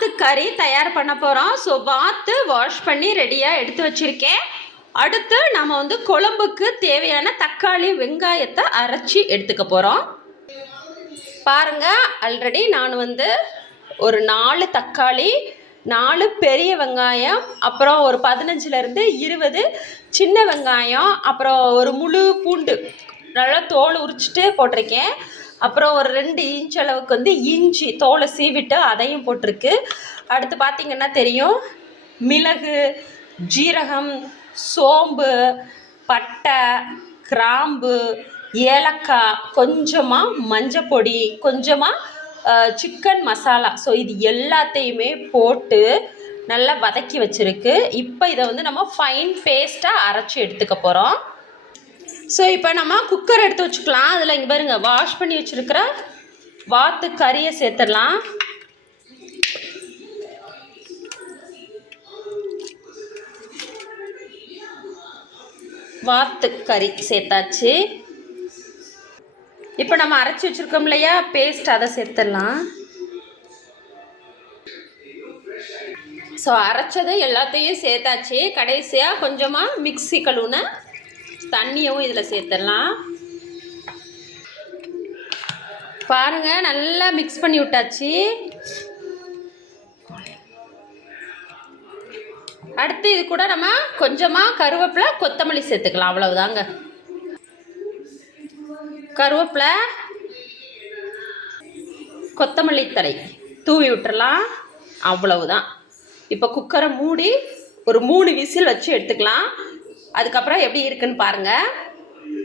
வாத்து கறி தயார் பண்ண போகிறோம். ஸோ வாத்து வாஷ் பண்ணி ரெடியாக எடுத்து வச்சுருக்கேன். அடுத்து நம்ம வந்து குழம்புக்கு தேவையான தக்காளி வெங்காயத்தை அரைச்சி எடுத்துக்க போகிறோம். பாருங்கள், ஆல்ரெடி நான் வந்து ஒரு 4 தக்காளி, 4 பெரிய வெங்காயம், அப்புறம் ஒரு 15லேருந்து 20 சின்ன வெங்காயம், அப்புறம் ஒரு முழு பூண்டு நல்லா தோல் உரிச்சிட்டு போட்டிருக்கேன். அப்புறம் ஒரு 2 இன்ச் அளவுக்கு வந்து இஞ்சி தோலை சீவிட்டு அதையும் போட்டிருக்கு. அடுத்து பார்த்திங்கன்னா தெரியும், மிளகு, ஜீரகம், சோம்பு, பட்டை, கிராம்பு, ஏலக்காய், கொஞ்சமாக மஞ்சப்பொடி, கொஞ்சமாக சிக்கன் மசாலா. ஸோ இது எல்லாத்தையுமே போட்டு நல்லா வதக்கி வச்சுருக்கு. இப்போ இதை வந்து நம்ம ஃபைன் பேஸ்ட்டாக அரைச்சி எடுத்துக்க போகிறோம். ஸோ இப்போ நம்ம குக்கர் எடுத்து வச்சுக்கலாம். அதில் இங்கே பாருங்க, வாஷ் பண்ணி வச்சுருக்கிற வாத்து கறியை சேர்த்துடலாம். வாத்து கறி சேர்த்தாச்சு. இப்போ நம்ம அரைச்சி வச்சுருக்கோம் இல்லையா பேஸ்ட், அதை சேர்த்துடலாம். ஸோ அரைச்சதை எல்லாத்தையும் சேர்த்தாச்சு. கடைசியாக கொஞ்சமாக மிக்ஸி கழுவுன தண்ணியவும் இதில் சேர்த்துடலாம். பாருங்கள், நல்லா மிக்ஸ் பண்ணி விட்டாச்சு. அடுத்து இது கூட நம்ம கொஞ்சமாக கருவேப்பிலை, கொத்தமல்லி சேர்த்துக்கலாம். அவ்வளவுதாங்க. கருவேப்பிலை, கொத்தமல்லி தழை தூவி விட்டுறலாம். அவ்வளவுதான். இப்போ குக்கரை மூடி ஒரு 3 விசில் வச்சு எடுத்துக்கலாம். அதுக்கப்புறம் எப்படி இருக்குன்னு பாருங்கள்.